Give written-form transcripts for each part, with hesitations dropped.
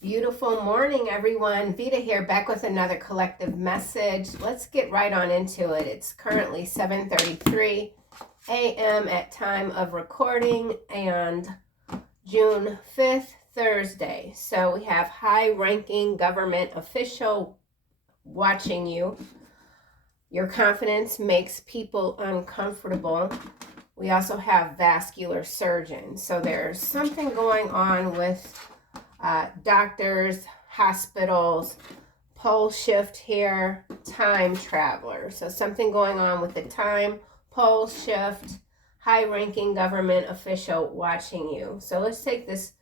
Beautiful morning, everyone. Veda here, back with another collective message. Let's get right on into it. It's currently 7:33 a.m. at time of recording and June 5th, Thursday. So we have high-ranking government official watching you. Your confidence makes people uncomfortable. We also have vascular surgeon. So there's something going on with doctors, hospitals, pole shift here, time traveler. So something going on with the time, pole shift, high-ranking government official watching you. So let's take this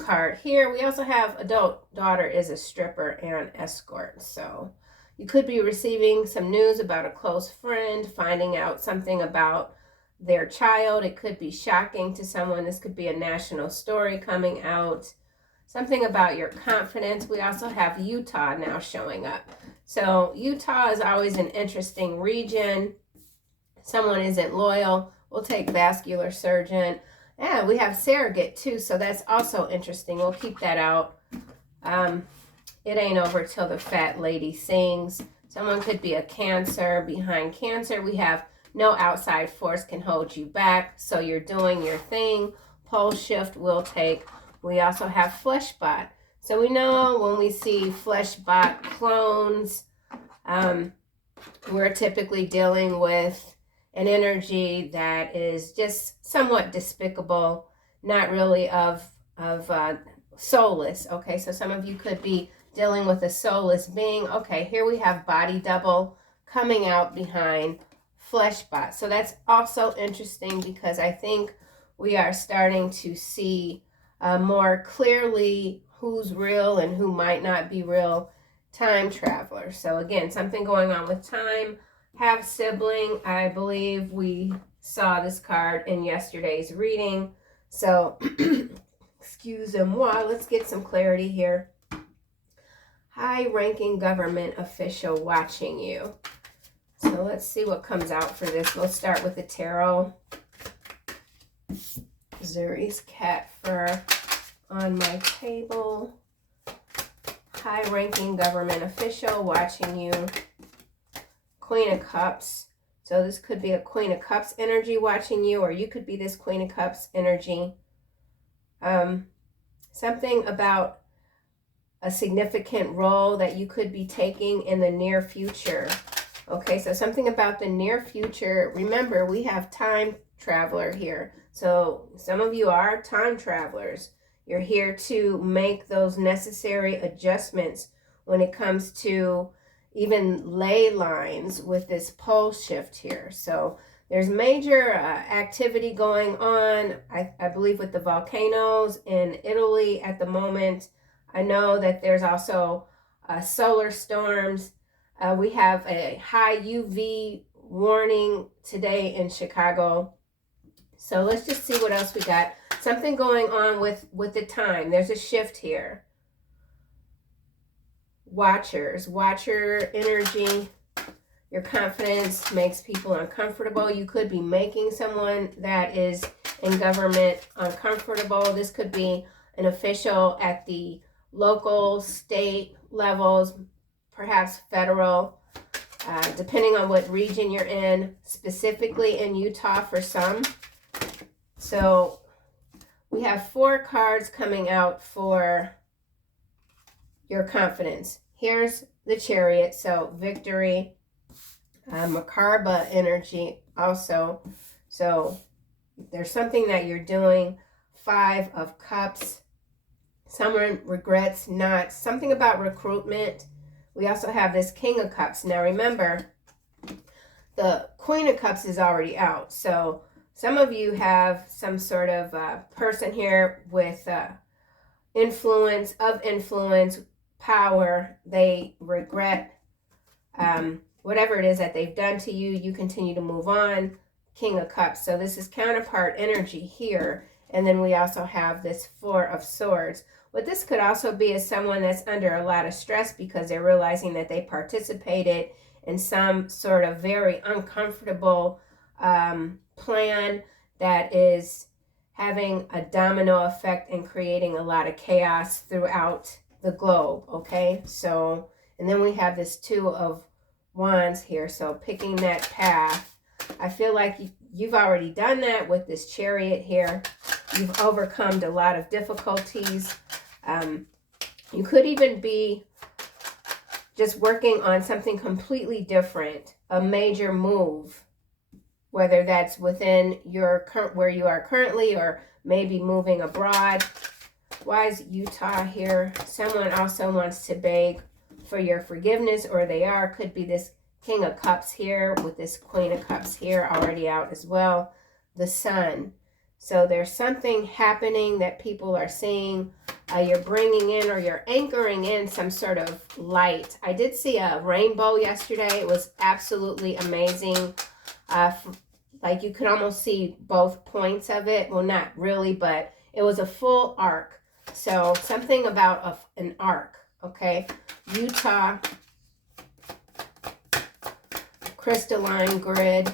card here. We also have adult daughter is a stripper and escort. So you could be receiving some news about a close friend, finding out something about their child. It could be shocking to someone. This could be a national story coming out. Something about your confidence. We also have Utah now showing up. So Utah is always an interesting region. Someone isn't loyal. We'll take vascular surgeon. Yeah, we have surrogate too, so that's also interesting. We'll keep that out. It ain't over till the fat lady sings. Someone could be a Cancer. Behind Cancer, we have no outside force can hold you back, so you're doing your thing. Pole shift will take. We also have Fleshbot. So we know when we see Fleshbot clones, we're typically dealing with an energy that is just somewhat despicable, not really of soulless. Okay, so some of you could be dealing with a soulless being. Okay, here we have body double coming out behind Fleshbot. So that's also interesting because I think we are starting to see more clearly who's real and who might not be real time traveler. So again, something going on with time. Have sibling. I believe we saw this card in yesterday's reading. So excusez-moi, let's get some clarity here. High-ranking government official watching you. So let's see what comes out for this. We'll start with the tarot. Zuri's cat fur on my table. High-ranking government official watching you. Queen of Cups. So this could be a Queen of Cups energy watching you, or you could be this Queen of Cups energy. Something about a significant role that you could be taking in the near future. Okay, so something about the near future. Remember, we have time traveler here. So some of you are time travelers. You're here to make those necessary adjustments when it comes to even ley lines with this pole shift here. So there's major activity going on, I believe, with the volcanoes in Italy at the moment. I know that there's also solar storms. We have a high UV warning today in Chicago. So let's just see what else we got. Something going on with the time. There's a shift here. Watcher energy. Your confidence makes people uncomfortable. You could be making someone that is in government uncomfortable. This could be an official at the local, state levels, perhaps federal, depending on what region you're in, specifically in Utah for some. So we have 4 cards coming out for your confidence. Here's the Chariot, so victory, Macarba energy also. So there's something that you're doing. 5 of Cups. Someone regrets not. Something about recruitment. We also have this King of Cups. Now remember, the Queen of Cups is already out. So some of you have some sort of person here with influence, power. They regret whatever it is that they've done to you. You continue to move on. King of Cups. So this is counterpart energy here. And then we also have this 4 of Swords. What this could also be is someone that's under a lot of stress because they're realizing that they participated in some sort of very uncomfortable plan that is having a domino effect and creating a lot of chaos throughout the globe, okay? So, and then we have this Two of Wands here, so picking that path. I feel like you've already done that with this Chariot here. You've overcome a lot of difficulties. You could even be just working on something completely different, a major move, whether that's within your where you are currently or maybe moving abroad. Why is Utah here? Someone also wants to beg for your forgiveness, or they are. Could be this King of Cups here with this Queen of Cups here already out as well. The Sun. So there's something happening that people are seeing. You're bringing in or you're anchoring in some sort of light. I did see a rainbow yesterday. It was absolutely amazing. Like you could almost see both points of it. Well, not really, but it was a full arc. So something about an arc, okay? Utah, crystalline grid.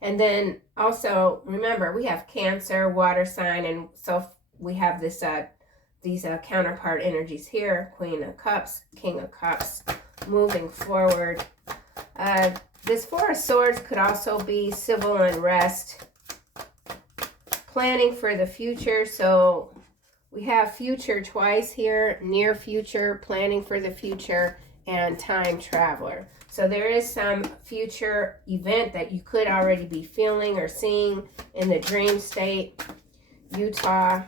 And then also, remember, we have Cancer, water sign, and so we have this these counterpart energies here, Queen of Cups, King of Cups, moving forward. This Four of Swords could also be civil unrest, planning for the future. So we have future twice here, near future, planning for the future, and time traveler. So there is some future event that you could already be feeling or seeing in the dream state. Utah,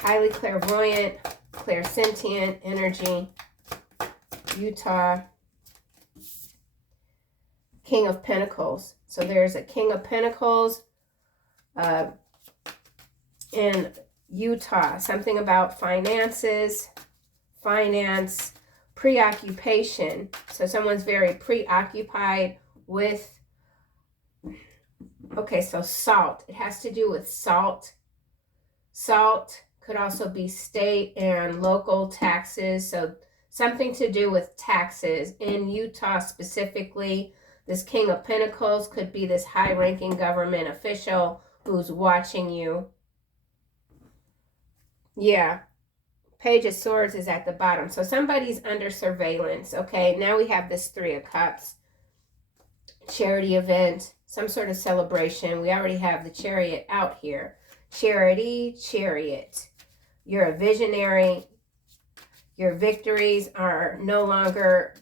highly clairvoyant, clairsentient energy. Utah, King of Pentacles. So there's a King of Pentacles in Utah. Something about finances, finance, preoccupation. So someone's very preoccupied with, okay, so salt. It has to do with salt. Salt could also be state and local taxes. So something to do with taxes. In Utah specifically, this King of Pentacles could be this high-ranking government official who's watching you. Yeah. Page of Swords is at the bottom. So somebody's under surveillance. Okay, now we have this Three of Cups. Charity event, some sort of celebration. We already have the Chariot out here. Charity, Chariot. You're a visionary. Your victories are no longer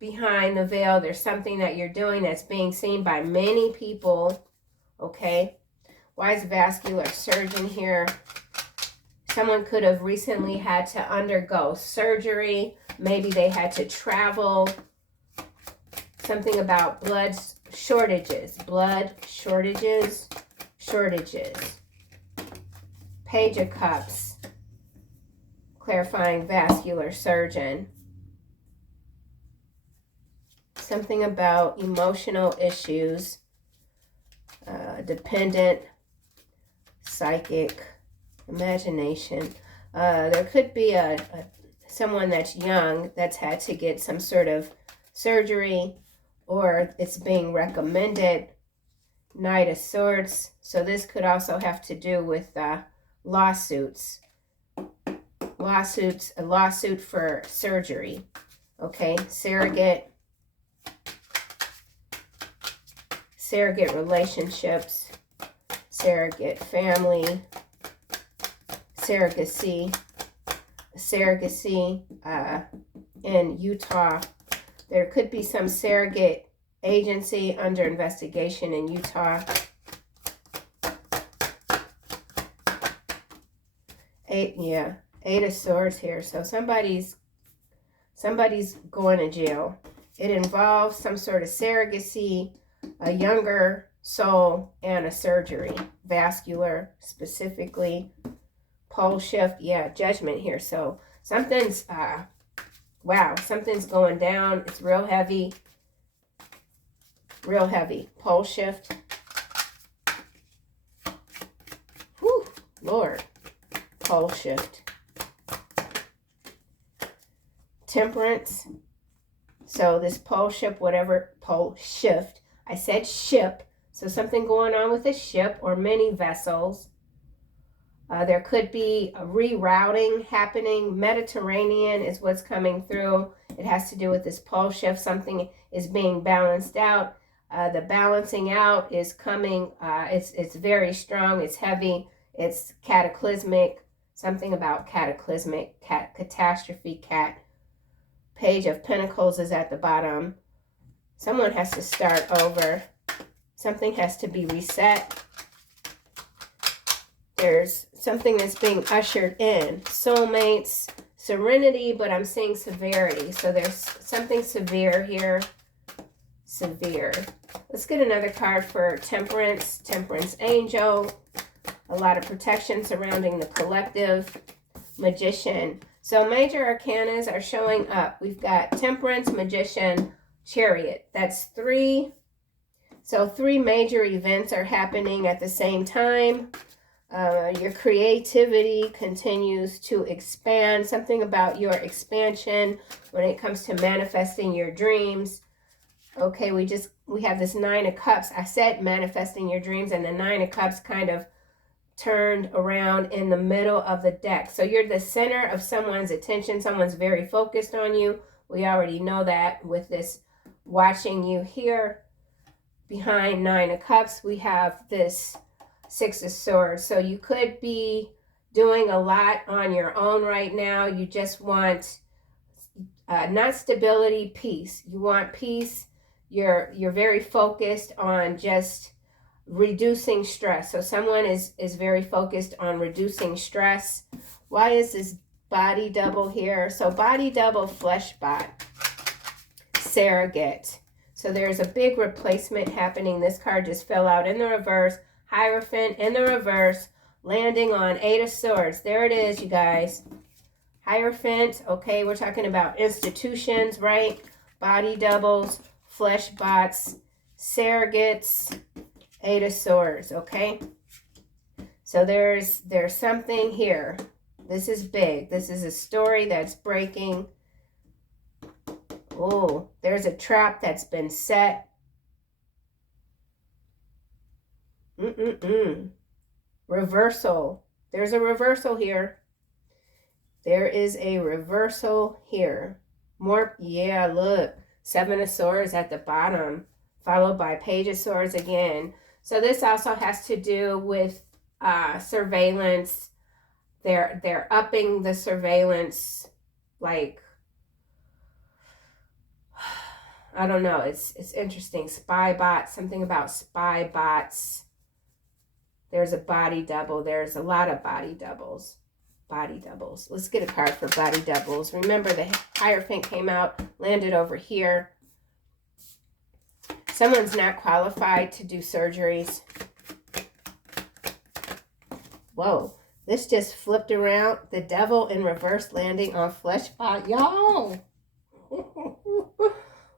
behind the veil. There's something that you're doing that's being seen by many people. Okay. Wise vascular surgeon here. Someone could have recently had to undergo surgery. Maybe they had to travel. Something about blood shortages. Blood shortages. Shortages. Page of Cups. Clarifying vascular surgeon. Something about emotional issues. Dependent. Psychic. Imagination. There could be someone that's young that's had to get some sort of surgery, or it's being recommended. Knight of Swords. So this could also have to do with lawsuits. Lawsuits, a lawsuit for surgery. Okay, surrogate. Surrogate relationships. Surrogate family. Surrogacy in Utah. There could be some surrogate agency under investigation in Utah. Eight of Swords here. So somebody's going to jail. It involves some sort of surrogacy, a younger soul, and a surgery. Vascular specifically. Pole shift, yeah, judgment here. So something's, wow, something's going down. It's real heavy. Real heavy. Pole shift. Whew, Lord. Pole shift. Temperance. So this pole shift, whatever, pole shift. I said ship. So something going on with a ship or many vessels. There could be a rerouting happening. Mediterranean is what's coming through. It has to do with this pole shift. Something is being balanced out. The balancing out is coming. It's very strong. It's heavy. It's cataclysmic. Something about cataclysmic, catastrophe, Page of Pentacles is at the bottom. Someone has to start over. Something has to be reset. There's something that's being ushered in. Soulmates, serenity, but I'm seeing severity. So there's something severe here. Severe. Let's get another card for Temperance. Temperance Angel. A lot of protection surrounding the collective. Magician. So major arcanas are showing up. We've got Temperance, Magician, Chariot. That's 3. So 3 major events are happening at the same time. Your creativity continues to expand. Something about your expansion when it comes to manifesting your dreams. Okay, we have this 9 of Cups. I said manifesting your dreams, and the 9 of Cups kind of turned around in the middle of the deck. So you're the center of someone's attention. Someone's very focused on you. We already know that with this watching you here. Behind 9 of Cups, we have this 6 of Swords. So you could be doing a lot on your own right now. You just want not stability, peace. You want peace. You're very focused on just reducing stress. So someone is very focused on reducing stress. Why is this body double here? So body double, flesh bot, surrogate. So there's a big replacement happening. This card just fell out in the reverse. Hierophant in the reverse, landing on 8 of Swords. There it is, you guys. Hierophant, okay, we're talking about institutions, right? Body doubles, flesh bots, surrogates, 8 of Swords, okay? So there's something here. This is big. This is a story that's breaking. Oh, there's a trap that's been set. Reversal. There's a reversal here. There is a reversal here. More, yeah, look. 7 of Swords at the bottom, followed by Page of Swords again. So this also has to do with surveillance. They're upping the surveillance, like, I don't know. It's interesting. Spy bots, something about spy bots. There's a body double. There's a lot of body doubles. Body doubles. Let's get a card for body doubles. Remember, the Hierophant came out, landed over here. Someone's not qualified to do surgeries. Whoa. This just flipped around. The Devil in reverse landing on flesh pot. Y'all.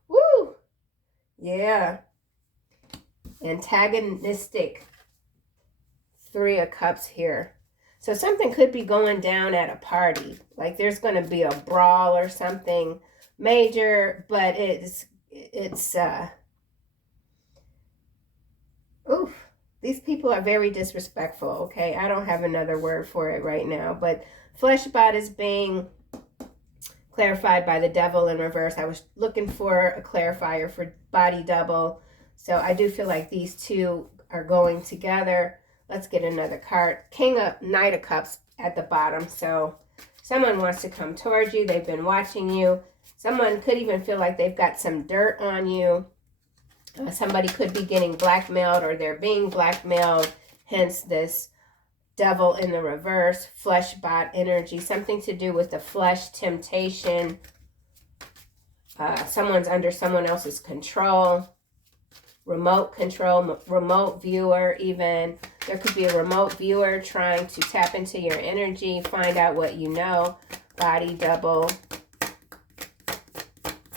Woo. Yeah. Antagonistic. 3 of Cups here. So something could be going down at a party. Like there's going to be a brawl or something major, but it's oof. These people are very disrespectful, okay? I don't have another word for it right now, but Fleshbot is being clarified by the Devil in reverse. I was looking for a clarifier for body double. So I do feel like these two are going together. Let's get another card. Knight of Cups at the bottom. So someone wants to come towards you. They've been watching you. Someone could even feel like they've got some dirt on you. Somebody could be getting blackmailed or they're being blackmailed. Hence this Devil in the reverse. Flesh bot energy. Something to do with the flesh temptation. Someone's under someone else's control. Remote control, remote viewer even. There could be a remote viewer trying to tap into your energy, find out what you know. Body double.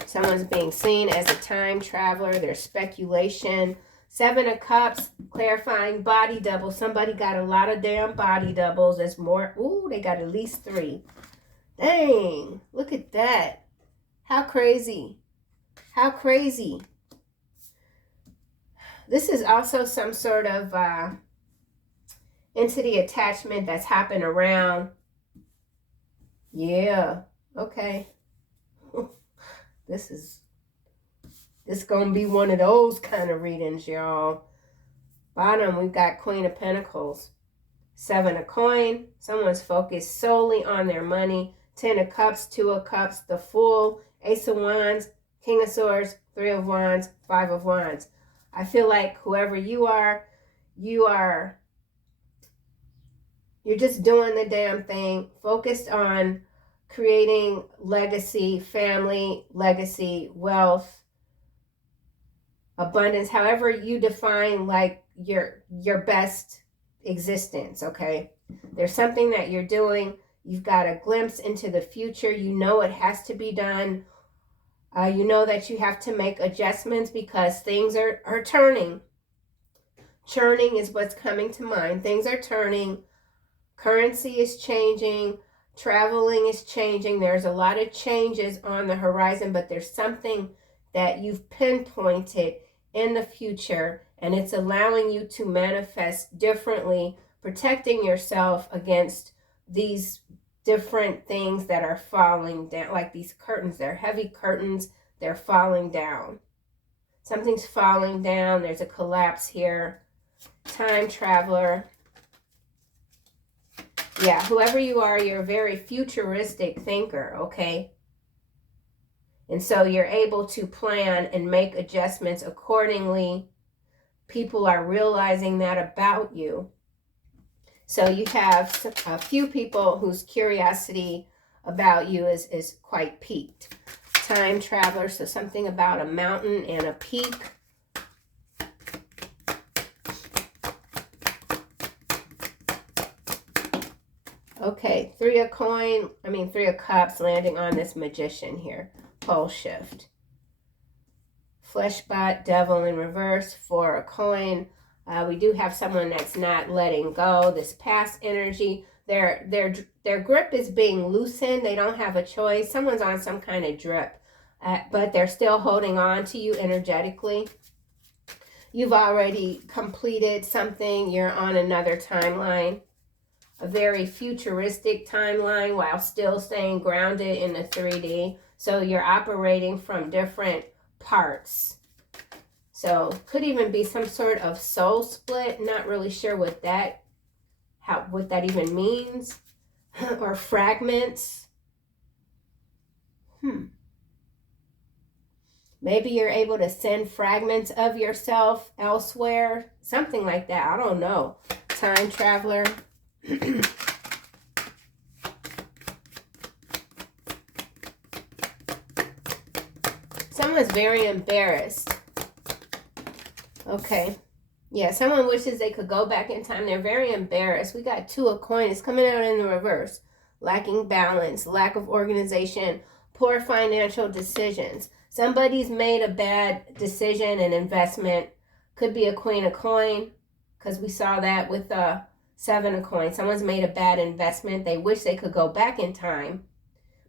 Someone's being seen as a time traveler. There's speculation. 7 of Cups, clarifying body double. Somebody got a lot of damn body doubles. There's more. Ooh, they got at least 3. Dang, look at that. How crazy. How crazy. This is also some sort of entity attachment that's happened around. Yeah, okay. This gonna be one of those kind of readings, y'all. Bottom, we've got Queen of Pentacles. 7 of Coin. Someone's focused solely on their money. 10 of Cups, 2 of Cups, the Fool, Ace of Wands, King of Swords, 3 of Wands, 5 of Wands. I feel like whoever you're just doing the damn thing, focused on creating legacy, family, legacy, wealth, abundance, however you define like your best existence, okay? There's something that you're doing. You've got a glimpse into the future. You know it has to be done. You know that you have to make adjustments because things are turning. Churning is what's coming to mind. Things are turning. Currency is changing. Traveling is changing. There's a lot of changes on the horizon, but there's something that you've pinpointed in the future, and it's allowing you to manifest differently, protecting yourself against these different things that are falling down, like these curtains. They're heavy curtains. They're falling down. Something's falling down. There's a collapse here. Time traveler. Yeah, whoever you are, you're a very futuristic thinker, okay? And so you're able to plan and make adjustments accordingly. People are realizing that about you. So you have a few people whose curiosity about you is quite piqued. Time traveler, so something about a mountain and a peak. Okay, 3 of Cups landing on this Magician here. Pole shift. Fleshbot, Devil in reverse, 4 of Coin. We do have someone that's not letting go. This past energy, their grip is being loosened. They don't have a choice. Someone's on some kind of drip, but they're still holding on to you energetically. You've already completed something. You're on another timeline. A very futuristic timeline while still staying grounded in the 3D. So you're operating from different parts. So could even be some sort of soul split. Not really sure what that even means. Or fragments. Maybe you're able to send fragments of yourself elsewhere. Something like that. I don't know. Time traveler. Someone's very embarrassed. Okay. Yeah, someone wishes they could go back in time. They're very embarrassed. We got 2 of Coins. It's coming out in the reverse. Lacking balance, lack of organization, poor financial decisions. Somebody's made a bad decision, an investment. Could be a Queen of Coin, because we saw that with 7 of Coins. Someone's made a bad investment. They wish they could go back in time,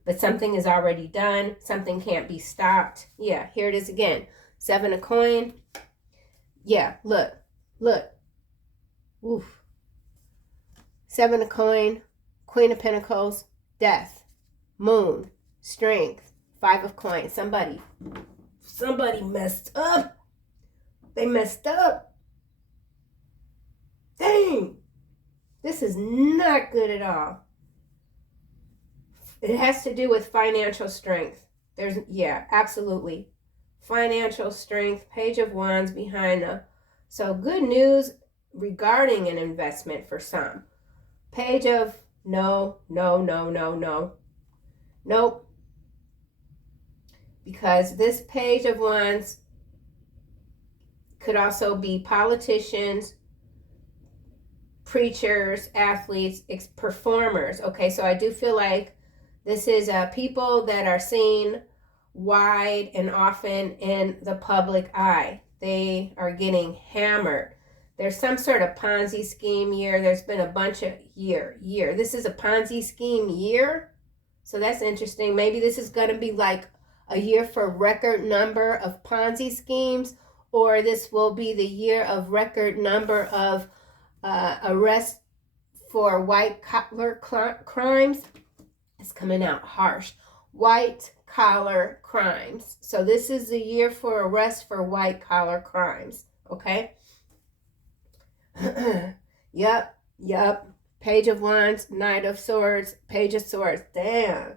but something is already done. Something can't be stopped. Yeah, here it is again. 7 of Coin. Yeah, look. Oof. 7 of Coin, Queen of Pentacles, Death, Moon, Strength, 5 of Coins. Somebody messed up. They messed up. Dang. This is not good at all. It has to do with financial strength. Yeah, absolutely. Financial strength, Page of Wands behind the... So good news regarding an investment for some. Page of... No. Nope. Because this Page of Wands could also be politicians, preachers, athletes, performers. Okay, so I do feel like this is people that are seen wide and often in the public eye. They are getting hammered. There's some sort of Ponzi scheme year. There's been a bunch of year. This is a Ponzi scheme year. So that's interesting. Maybe this is going to be like a year for record number of Ponzi schemes, or this will be the year of record number of arrests for white collar crimes. It's coming out harsh. White collar crimes. So this is the year for arrest for white collar crimes. Okay? Yep. Page of Wands, Knight of Swords, Page of Swords. Damn.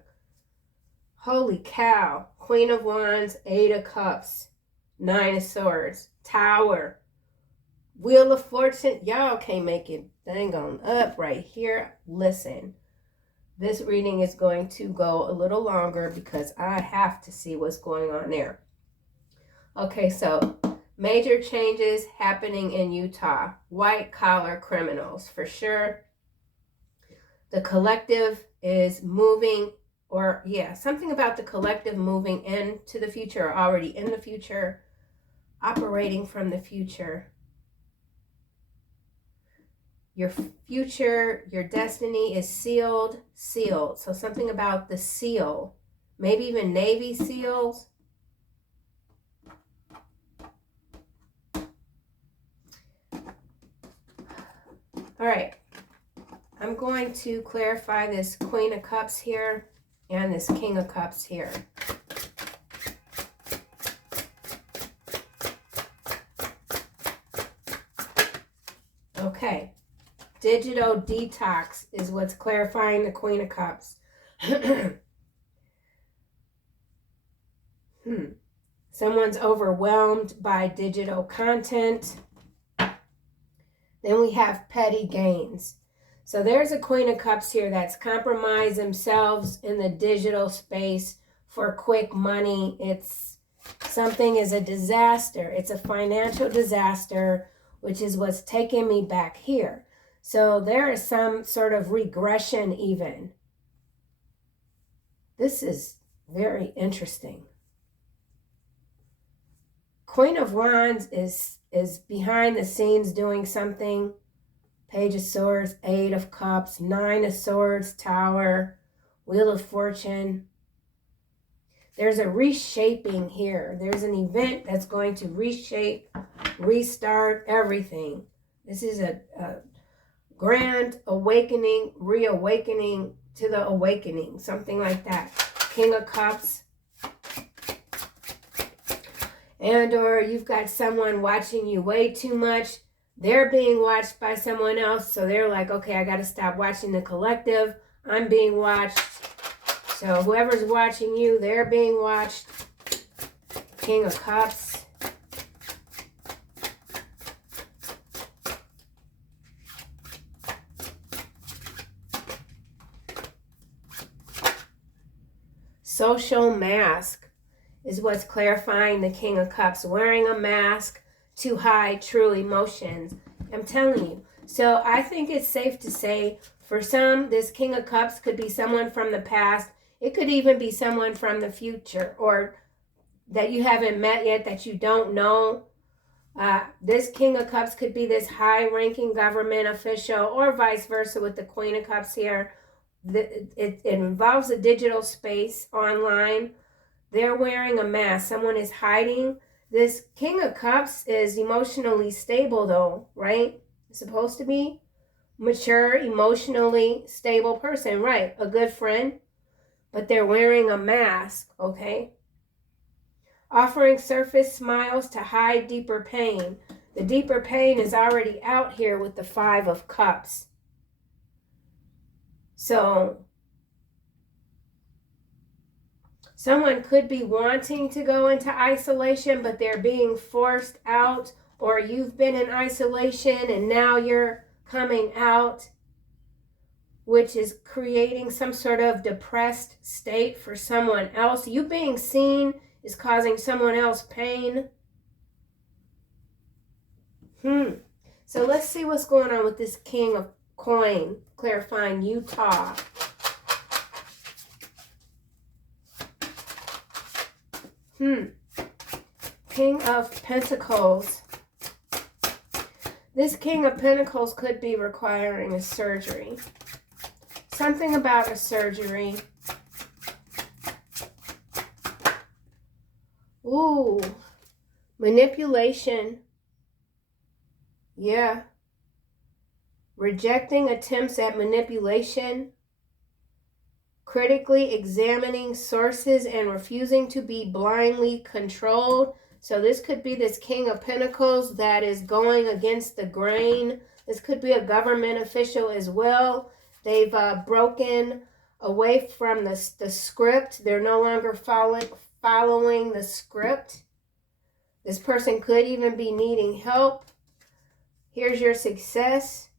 Holy cow. Queen of Wands, Eight of Cups, Nine of Swords, Tower, Wheel of Fortune. Y'all can't make it dang on up right here. Listen, this reading is going to go a little longer because I have to see what's going on there. Okay, so major changes happening in Utah. White collar criminals, for sure. The collective is moving, or something about the collective moving into the future, or already in the future, operating from the future. Your future, your destiny is sealed. So something about the seal, maybe even Navy SEALs. All right, I'm going to clarify this Queen of Cups here and this King of Cups here. Okay, digital detox is what's clarifying the Queen of Cups. Someone's overwhelmed by digital content. Then we have petty gains. So there's a Queen of Cups here that's compromised themselves in the digital space for quick money. Something is a disaster. It's a financial disaster, which is what's taking me back here. So there is some sort of regression even. This is very interesting. Queen of Wands is behind the scenes doing something. Page of Swords, Eight of Cups, Nine of Swords, Tower, Wheel of Fortune. There's a reshaping here. There's an event that's going to reshape, restart everything. This is a grand awakening, reawakening to the awakening, something like that. King of Cups. And or you've got someone watching you way too much. They're being watched by someone else. So they're like, okay, I got to stop watching the collective. I'm being watched. So whoever's watching you, they're being watched. King of Cups. Social mask is what's clarifying the King of Cups. Wearing a mask to hide true emotions. I'm telling you. So I think it's safe to say for some, this King of Cups could be someone from the past. It could even be someone from the future or that you haven't met yet, that you don't know. This King of Cups could be this high-ranking government official or vice versa with the Queen of Cups here. It involves a digital space online. They're wearing a mask. Someone is hiding. This King of Cups is emotionally stable though, right? It's supposed to be mature, emotionally stable person, right? A good friend, but they're wearing a mask, okay? Offering surface smiles to hide deeper pain. The deeper pain is already out here with the Five of Cups. So someone could be wanting to go into isolation, but they're being forced out, or you've been in isolation and now you're coming out, which is creating some sort of depressed state for someone else. You being seen is causing someone else pain. So let's see what's going on with this King of Coin, clarifying Utah. King of Pentacles. This King of Pentacles could be requiring a surgery. Something about a surgery. Ooh. Manipulation. Yeah. rejecting attempts at manipulation, critically examining sources and refusing to be blindly controlled. So this could be this King of Pentacles that is going against the grain. This could be a government official as well. They've broken away from the script. They're no longer following the script. This person could even be needing help. Here's your success.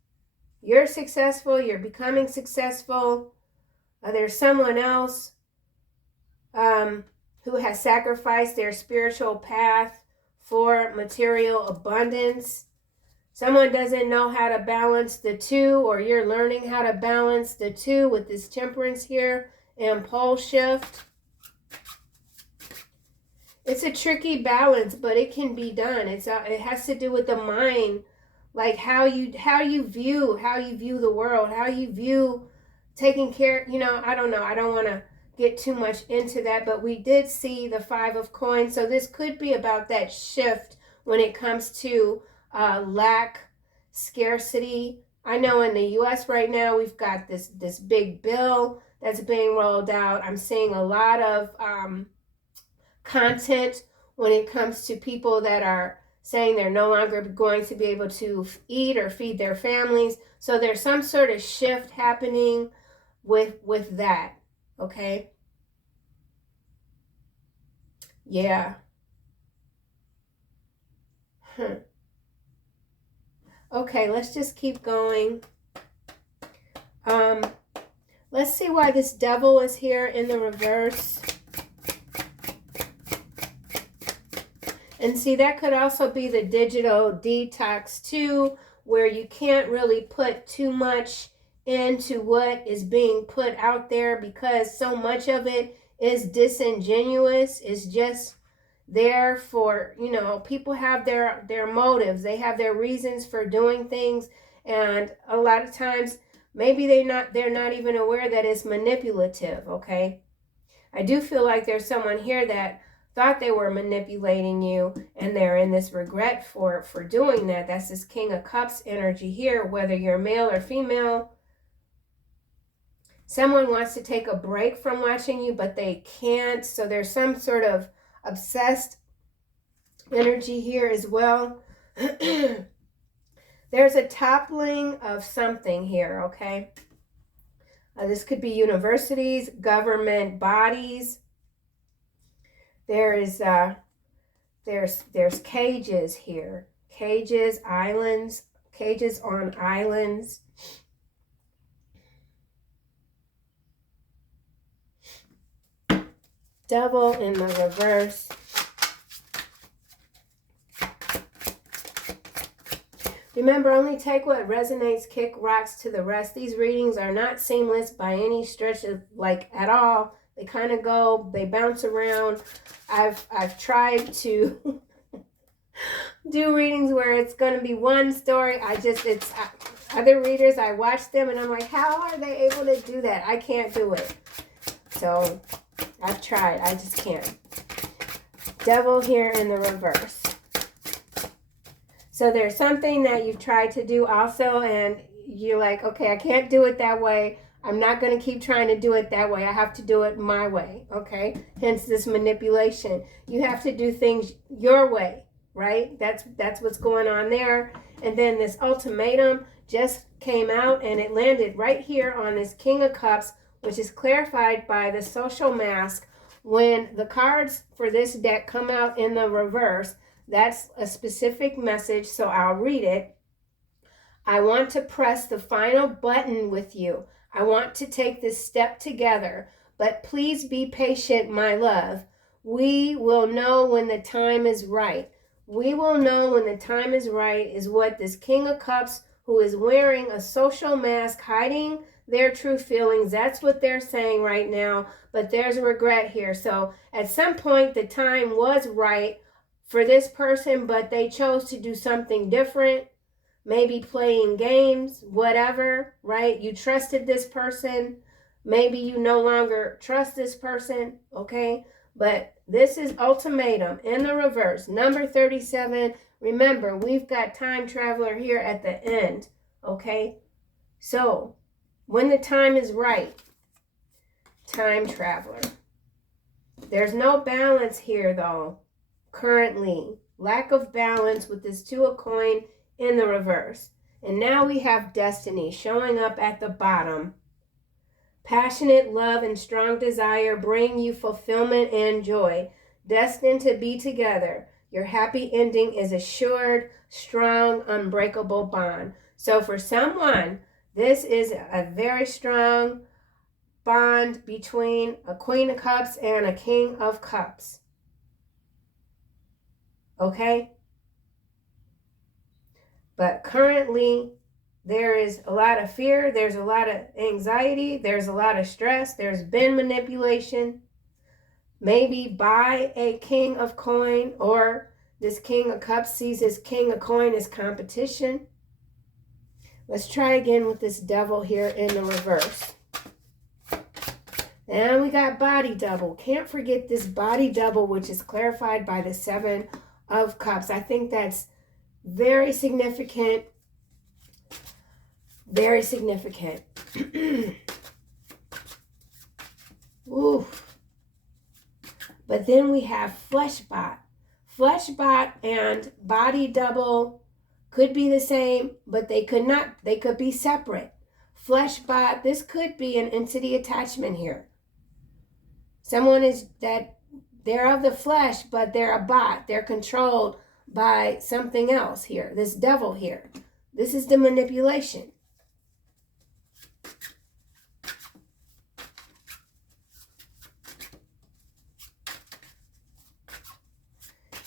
You're successful. You're becoming successful. There's someone else who has sacrificed their spiritual path for material abundance. Someone doesn't know how to balance the two, or you're learning how to balance the two with this Temperance here and pole shift. It's a tricky balance, but it can be done. It has to do with the mind, like how you view the world, how you view taking care. I don't know. I don't want to get too much into that, but we did see the 5 of coins. So this could be about that shift when it comes to lack, scarcity. I know in the U.S. right now we've got this big bill that's being rolled out. I'm seeing a lot of content when it comes to people that are saying they're no longer going to be able to eat or feed their families. So there's some sort of shift happening with that. Okay. Yeah. Okay, let's just keep going. Let's see why this Devil is here in the reverse. And see, that could also be the digital detox too, where you can't really put too much into what is being put out there because so much of it is disingenuous. It's just there for, people have their motives. They have their reasons for doing things. And a lot of times, maybe they're not even aware that it's manipulative, okay? I do feel like there's someone here that thought they were manipulating you and they're in this regret for doing that. That's this King of Cups energy here, whether you're male or female. Someone wants to take a break from watching you, but they can't. So there's some sort of obsessed energy here as well. There's a toppling of something here, okay? This could be universities, government bodies. There's cages here. Cages, islands, cages on islands. Devil in the reverse. Remember, only take what resonates, kick rocks to the rest. These readings are not seamless by any stretch of, at all. They kind of go, they bounce around. I've tried to do readings where it's going to be one story. Other readers, I watch them and I'm like, how are they able to do that? I can't do it. So I've tried. I just can't. Devil here in the reverse. So there's something that you've tried to do also, and you're like, okay, I can't do it that way. I'm not going to keep trying to do it that way. I have to do it my way, okay? Hence this manipulation. You have to do things your way, right? That's what's going on there. And then this ultimatum just came out, and it landed right here on this King of Cups, which is clarified by the social mask. When the cards for this deck come out in the reverse, that's a specific message, so I'll read it. I want to press the final button with you. I want to take this step together, but please be patient, my love. We will know when the time is right. We will know when the time is right is what this King of Cups, who is wearing a social mask, hiding their true feelings. That's what they're saying right now, but there's regret here. So at some point, the time was right for this person, but they chose to do something different, maybe playing games, whatever, right? You trusted this person. Maybe you no longer trust this person, okay? But this is ultimatum in the reverse. Number 37. Remember, we've got time traveler here at the end, okay? So, when the time is right, time traveler. There's no balance here, though, currently. Lack of balance with this 2 of coin in the reverse. And now we have destiny showing up at the bottom. Passionate love and strong desire bring you fulfillment and joy. Destined to be together. Your happy ending is assured, strong, unbreakable bond. So for someone, this is a very strong bond between a Queen of Cups and a King of Cups. Okay? But currently, there is a lot of fear. There's a lot of anxiety. There's a lot of stress. There's been manipulation. Maybe by a King of Coin, or this King of Cups sees his King of Coin as competition. Let's try again with this Devil here in the reverse. And we got body double. Can't forget this body double, which is clarified by the 7 of Cups. I think that's very significant. Very significant. Ooh. But then we have Fleshbot. Fleshbot and body double could be the same, but they could not. They could be separate. Fleshbot, this could be an entity attachment here. Someone is that they're of the flesh, but they're a bot. They're controlled by something else here. This devil here. This is the manipulation.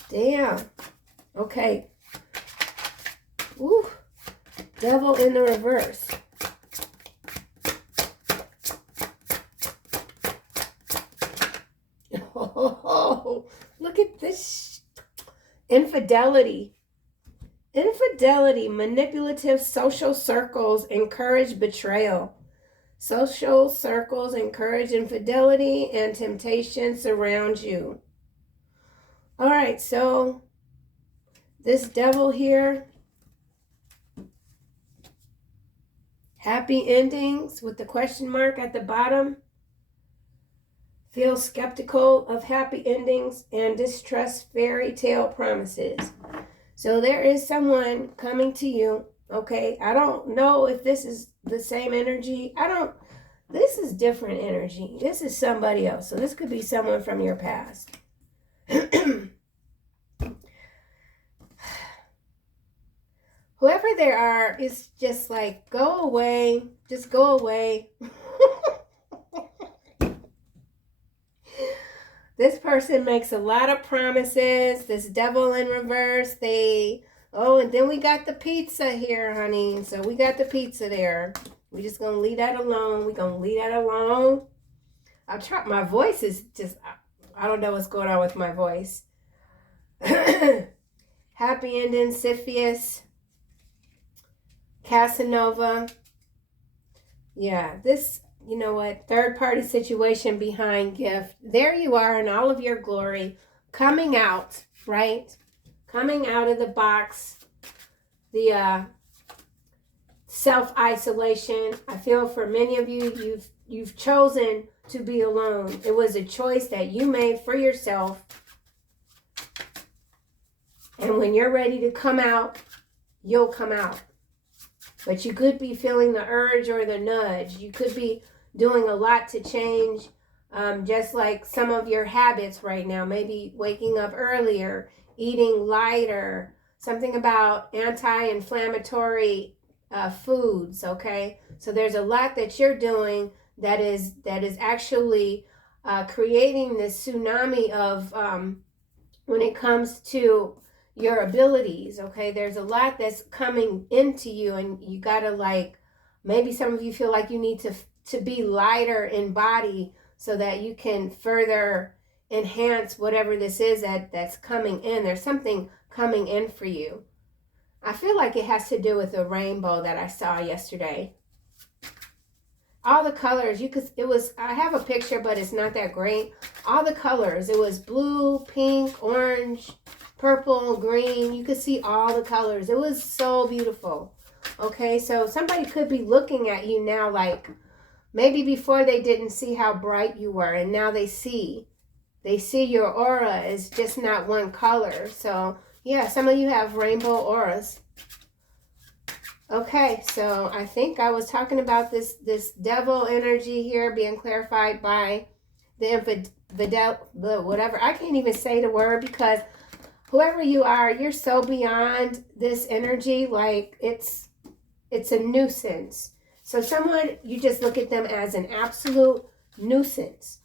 Damn. Okay. Ooh. Devil in the reverse. Oh, look at this. Infidelity. Infidelity. Manipulative social circles encourage betrayal. Social circles encourage infidelity, and temptation surrounds you. All right, so this devil here, happy endings with the question mark at the bottom, feels skeptical of happy endings and distrust fairy tale promises. So there is someone coming to you, okay? I don't know if this is the same energy. This is different energy. This is somebody else. So this could be someone from your past. Whoever they are is just like, go away. Just go away. This person makes a lot of promises. This devil in reverse. And then we got the pizza here, honey. So we got the pizza there. We're just going to leave that alone. We're going to leave that alone. My voice is just, I don't know what's going on with my voice. Happy ending, Cepheus. Casanova. Yeah, this, you know what, third party situation behind gift. There you are in all of your glory, coming out, right? Coming out of the box, the self-isolation. I feel for many of you, you've chosen to be alone. It was a choice that you made for yourself. And when you're ready to come out, you'll come out. But you could be feeling the urge or the nudge. You could be doing a lot to change, just like some of your habits right now. Maybe waking up earlier, eating lighter, something about anti-inflammatory foods, okay? So there's a lot that you're doing that is actually creating this tsunami of, when it comes to your abilities, okay? There's a lot that's coming into you, and you gotta maybe some of you feel like you need to be lighter in body so that you can further enhance whatever this is that's coming in. There's something coming in for you. I feel like it has to do with the rainbow that I saw yesterday. All the colors, I have a picture, but it's not that great. All the colors, it was blue, pink, orange, purple, green. You could see all the colors. It was so beautiful. Okay, so somebody could be looking at you now like maybe before they didn't see how bright you were, and now they see. They see your aura is just not one color. So, yeah, some of you have rainbow auras. Okay, so I think I was talking about this devil energy here being clarified by the whatever. I can't even say the word because whoever you are, you're so beyond this energy, like it's a nuisance. So someone, you just look at them as an absolute nuisance.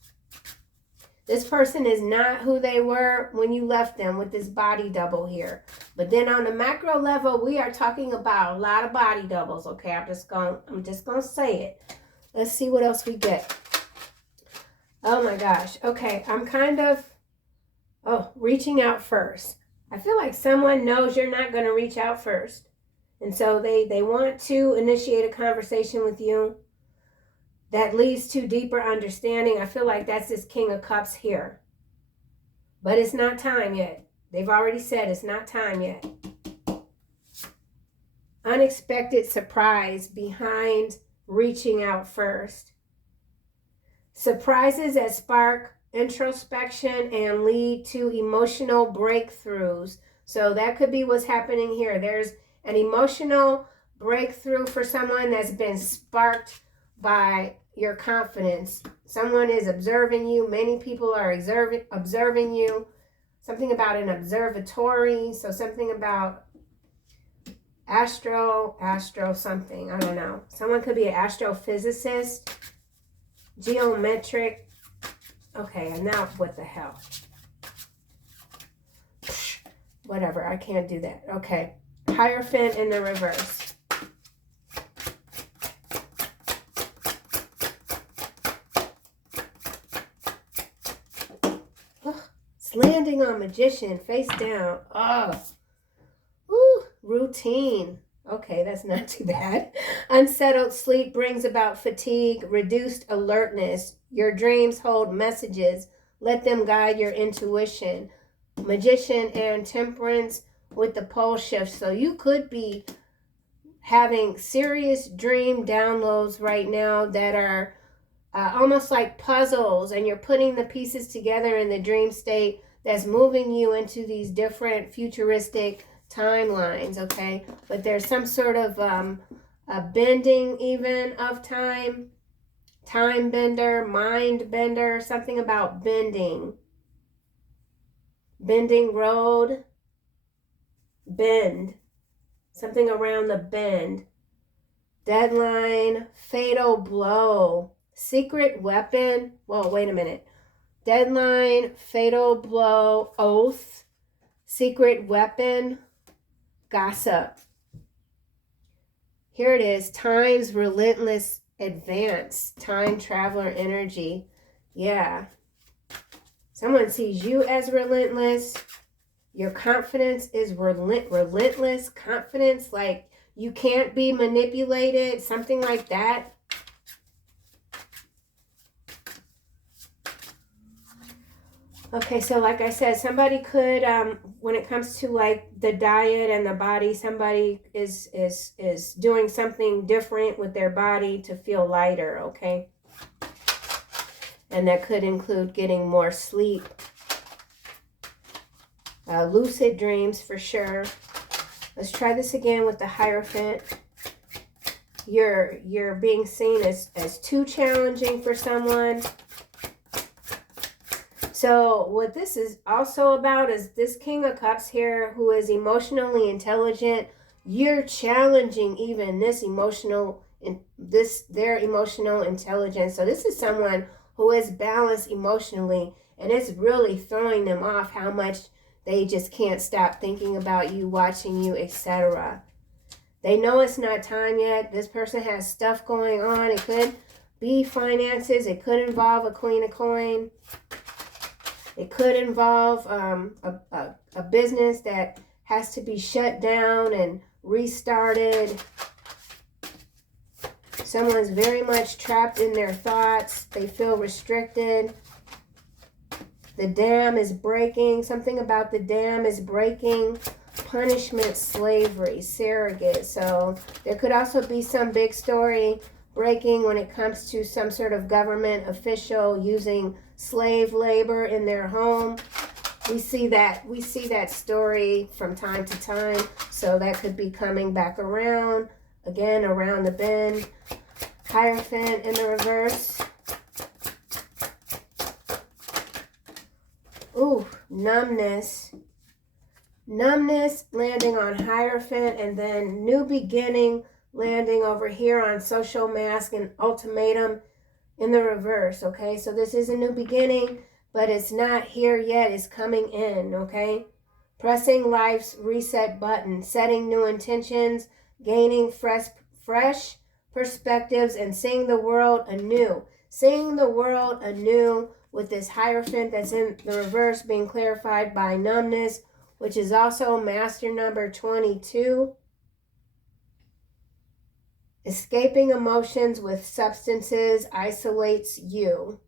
This person is not who they were when you left them with this body double here. But then on the macro level, we are talking about a lot of body doubles. Okay, I'm just gonna say it. Let's see what else we get. Oh my gosh. Okay, I'm kind of reaching out first. I feel like someone knows you're not going to reach out first. And so they want to initiate a conversation with you that leads to deeper understanding. I feel like that's this King of Cups here. But it's not time yet. They've already said it's not time yet. Unexpected surprise behind reaching out first. Surprises that spark introspection and lead to emotional breakthroughs. So that could be what's happening here. There's an emotional breakthrough for someone that's been sparked by your confidence. Someone is observing you. Many people are observing you. Something about an observatory. So something about astro something. I don't know. Someone could be an astrophysicist. Geometric. Okay, and now what the hell? Whatever, I can't do that. Okay. Hierophant in the reverse. It's landing on Magician, face down. Oh. Ooh, routine. Okay, that's not too bad. Unsettled sleep brings about fatigue, reduced alertness. Your dreams hold messages. Let them guide your intuition. Magician and Temperance with the pole shift. So you could be having serious dream downloads right now that are almost like puzzles, and you're putting the pieces together in the dream state that's moving you into these different futuristic timelines, okay? But there's some sort of a bending even of time bender, mind bender, something about bending road, bend, something around the bend, deadline, fatal blow, secret weapon. Whoa, wait a minute. Deadline, fatal blow, oath, secret weapon, gossip. Here it is. Time's relentless advance. Time traveler energy. Yeah. Someone sees you as relentless. Your confidence is relentless. Confidence, like you can't be manipulated. Something like that. Okay, so like I said, somebody could, when it comes to like the diet and the body, somebody is doing something different with their body to feel lighter, okay? And that could include getting more sleep. Lucid dreams for sure. Let's try this again with the Hierophant. You're being seen as too challenging for someone. So what this is also about is this King of Cups here who is emotionally intelligent. You're challenging even their emotional intelligence. So this is someone who is balanced emotionally, and it's really throwing them off how much they just can't stop thinking about you, watching you, etc. They know it's not time yet. This person has stuff going on. It could be finances. It could involve a Queen of Coin. It could involve a business that has to be shut down and restarted. Someone's very much trapped in their thoughts. They feel restricted. The dam is breaking. Something about the dam is breaking. punishment, slavery, surrogate. So there could also be some big story breaking when it comes to some sort of government official using slave labor in their home. We see that story from time to time. So that could be coming back around, again, around the bend. Hierophant in the reverse. Ooh, numbness. Numbness landing on Hierophant, and then new beginning landing over here on social mask and ultimatum in the reverse, okay? So this is a new beginning, but it's not here yet. It's coming in, okay? Pressing life's reset button, setting new intentions, gaining fresh perspectives, and seeing the world anew. Seeing the world anew with this Hierophant that's in the reverse being clarified by numbness, which is also master number 22. Escaping emotions with substances isolates you.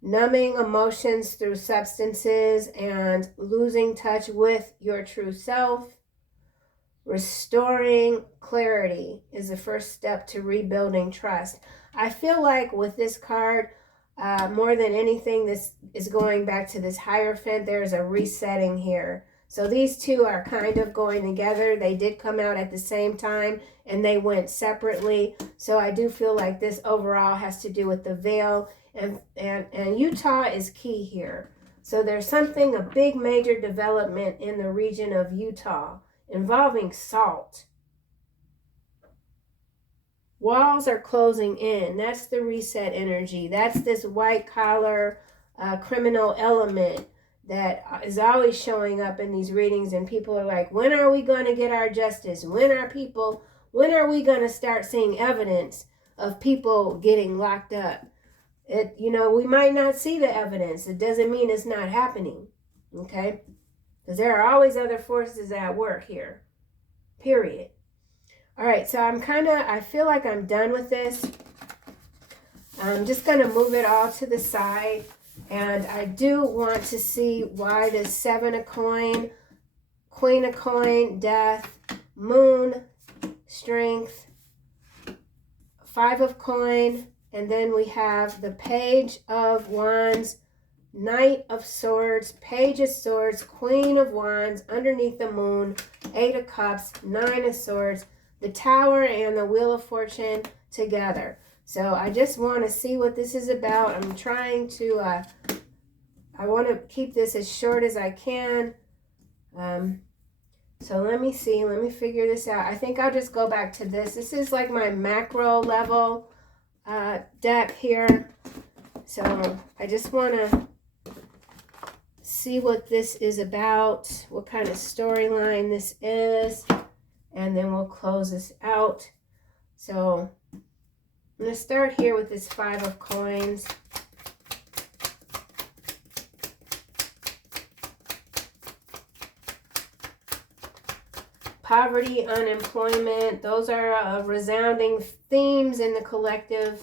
Numbing emotions through substances and losing touch with your true self. Restoring clarity is the first step to rebuilding trust. I feel like with this card, more than anything, this is going back to this Hierophant. There's a resetting here. So these two are kind of going together. They did come out at the same time and they went separately. So I do feel like this overall has to do with the veil, and Utah is key here. So there's something, a big major development in the region of Utah involving salt. Walls are closing in. That's the reset energy. That's this white collar criminal element that is always showing up in these readings, and people are like, when are we going to get our justice? When are we going to start seeing evidence of people getting locked up? We might not see the evidence. It doesn't mean it's not happening, okay? Because there are always other forces at work here, period. All right, so I feel like I'm done with this. I'm just going to move it all to the side. And I do want to see why the 7 of coin, Queen of coin, death, moon, strength, 5 of coin, and then we have the Page of Wands, Knight of Swords, Page of Swords, Queen of Wands, underneath the moon, 8 of Cups, 9 of Swords, the Tower, and the Wheel of Fortune together. So I just want to see what this is about. I'm trying to, I want to keep this as short as I can. So let me see. Let me figure this out. I think I'll just go back to this. This is like my macro level deck here. So I just want to see what this is about, what kind of storyline this is, and then we'll close this out. So I'm going to start here with this 5 of coins. Poverty, unemployment, those are resounding themes in the collective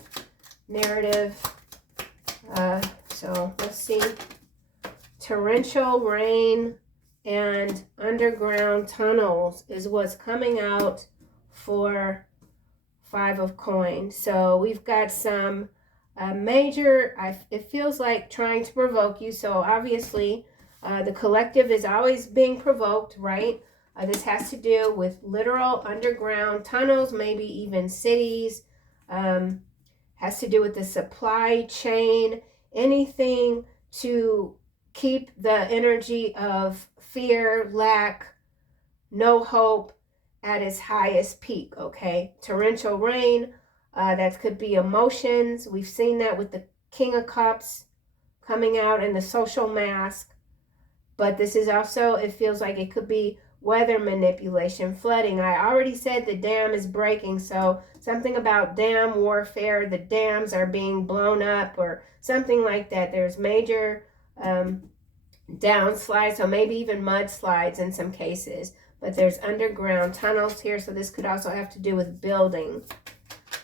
narrative. So let's see. Torrential rain and underground tunnels is what's coming out for 5 of coins. So we've got some major, it feels like trying to provoke you. So obviously the collective is always being provoked, right? This has to do with literal underground tunnels, maybe even cities. Has to do with the supply chain, anything to keep the energy of fear, lack, no hope at its highest peak, okay? Torrential rain, that could be emotions. We've seen that with the King of Cups coming out and the social mask. But this is also, it feels like it could be weather manipulation, flooding. I already said the dam is breaking, so something about dam warfare, the dams are being blown up or something like that. There's major downslide, so maybe even mudslides in some cases. But there's underground tunnels here, so this could also have to do with building.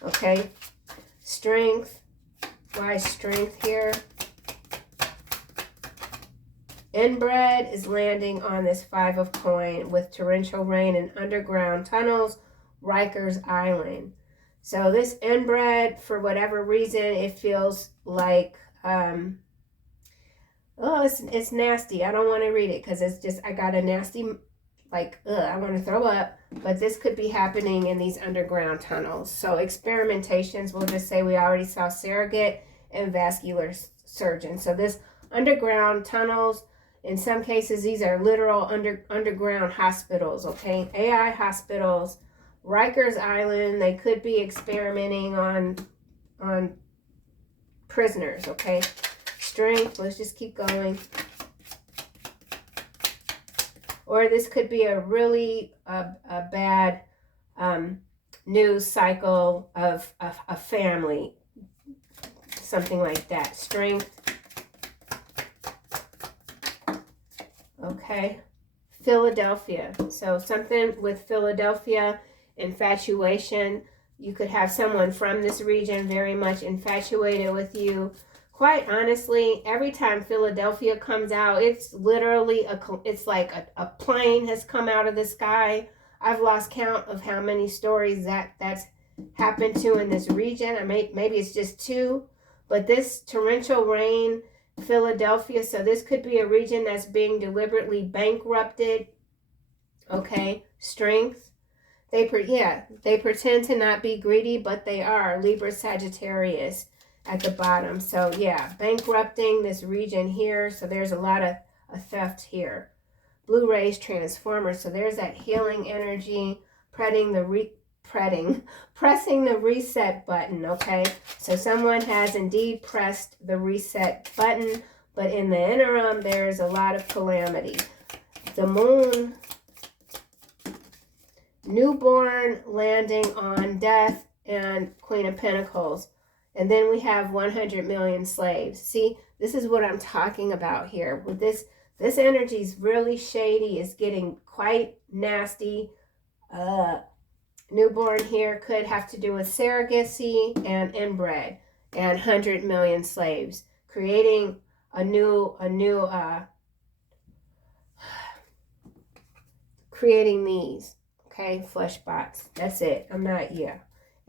Okay, strength. Why strength here? Inbred is landing on this 5 of coin with torrential rain and underground tunnels, Rikers Island. So this inbred, for whatever reason, it feels like, oh, it's nasty. I don't want to read it because it's just, I got a nasty, like, I want to throw up. But this could be happening in these underground tunnels. So experimentations, we'll just say we already saw surrogate and vascular surgeon. So this underground tunnels, in some cases, these are literal underground hospitals, okay? AI hospitals, Rikers Island, they could be experimenting on prisoners, okay? Strength, let's just keep going. Or this could be a really a bad news cycle of a family, something like that. Strength. Okay. Philadelphia. So something with Philadelphia, infatuation. You could have someone from this region very much infatuated with you. Quite honestly, every time Philadelphia comes out, it's literally it's like a plane has come out of the sky. I've lost count of how many stories that's happened to in this region. Maybe it's just 2, but this torrential rain, Philadelphia, so this could be a region that's being deliberately bankrupted. Okay, strength. They pretend to not be greedy, but they are. Libra, Sagittarius at the bottom. So yeah, bankrupting this region here. So there's a lot of theft here. Blue rays, transformers. So there's that healing energy, pressing the reset button. Okay, so someone has indeed pressed the reset button, but in the interim, there's a lot of calamity. The moon, newborn landing on death and Queen of Pentacles. And then we have 100 million slaves. See, this is what I'm talking about here. With this energy is really shady. It's getting quite nasty. Newborn here could have to do with surrogacy and inbred and 100 million slaves, creating creating these, okay, flesh bots. That's it.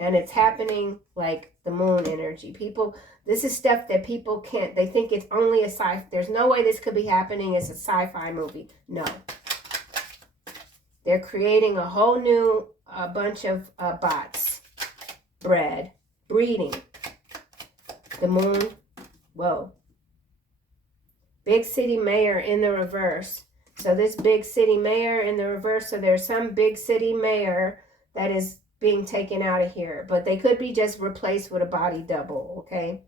And it's happening like the moon energy. People, this is stuff that people can't, they think it's only a sci-fi. There's no way this could be happening as a sci-fi movie. No. They're creating a whole new bunch of bots. Breeding. The moon. Whoa. Big city mayor in the reverse. So this big city mayor in the reverse. So there's some big city mayor that is being taken out of here, but they could be just replaced with a body double, okay?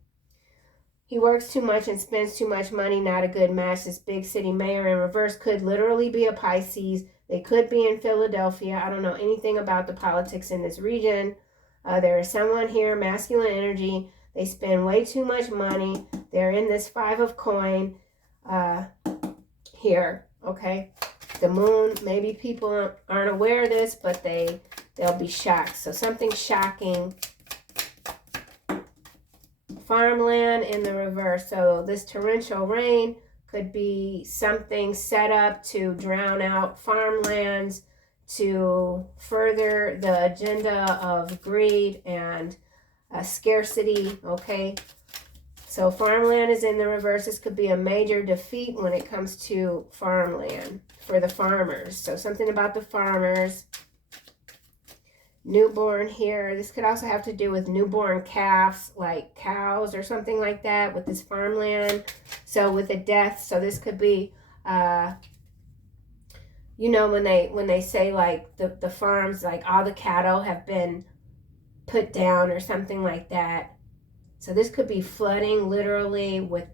He works too much and spends too much money, not a good match. This big city mayor in reverse could literally be a Pisces. They could be in Philadelphia. I don't know anything about the politics in this region. There is someone here, masculine energy. They spend way too much money. They're in this 5 of coin here, okay? The moon, maybe people aren't aware of this, but they'll be shocked. So something shocking. Farmland in the reverse. So this torrential rain could be something set up to drown out farmlands, to further the agenda of greed and scarcity, okay? So farmland is in the reverse. This could be a major defeat when it comes to farmland for the farmers. So something about the farmers. Newborn here. This could also have to do with newborn calves, like cows or something like that with this farmland. So with the death, so this could be, you know, when they say like the farms, like all the cattle have been put down or something like that. So this could be flooding literally with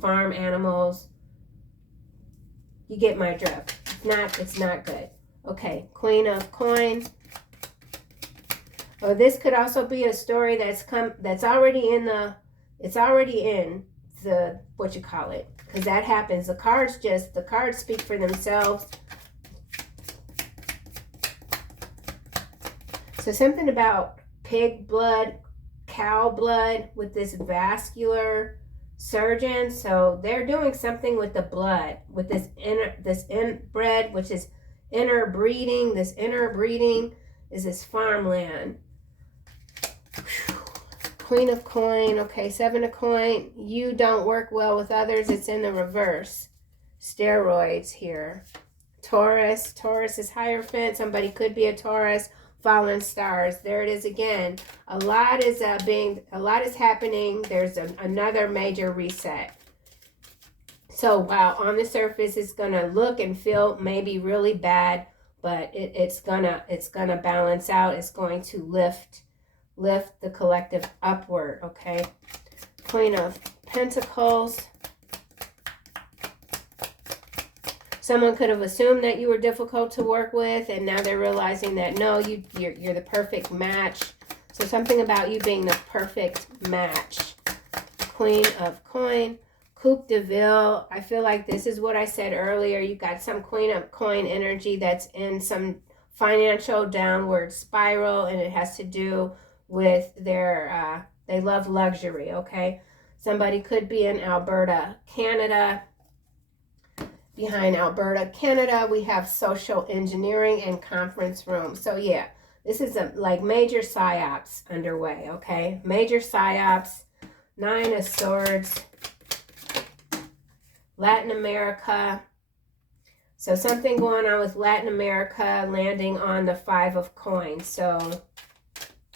farm animals. You get my drift. It's not good. Okay, Queen of Coin. Oh, this could also be a story that's already in the what you call it, because that happens. The cards speak for themselves. So something about pig blood, cow blood with this vascular surgeon. So they're doing something with the blood, with this inbred, which is inner breeding. This inner breeding is this farmland. Queen of coin. Okay, 7 of coin. You don't work well with others. It's in the reverse. Steroids here. Taurus. Taurus is Hierophant. Somebody could be a Taurus. Fallen stars. There it is again. A lot is happening. There's another major reset. So while on the surface it's gonna look and feel maybe really bad, but it's gonna balance out. It's going to lift the collective upward. Okay. Queen of Pentacles. Someone could have assumed that you were difficult to work with, and now they're realizing that no, you're the perfect match. So something about you being the perfect match. Queen of coin. Coupe de Ville. I feel like this is what I said earlier. You got some Queen of coin energy that's in some financial downward spiral, and it has to do with their, they love luxury, okay? Somebody could be in Alberta, Canada. Behind Alberta, Canada, we have social engineering and conference room. So yeah, this is like major psyops underway, okay? Major psyops. 9 of Swords. Latin America. So something going on with Latin America landing on the 5 of coins. So,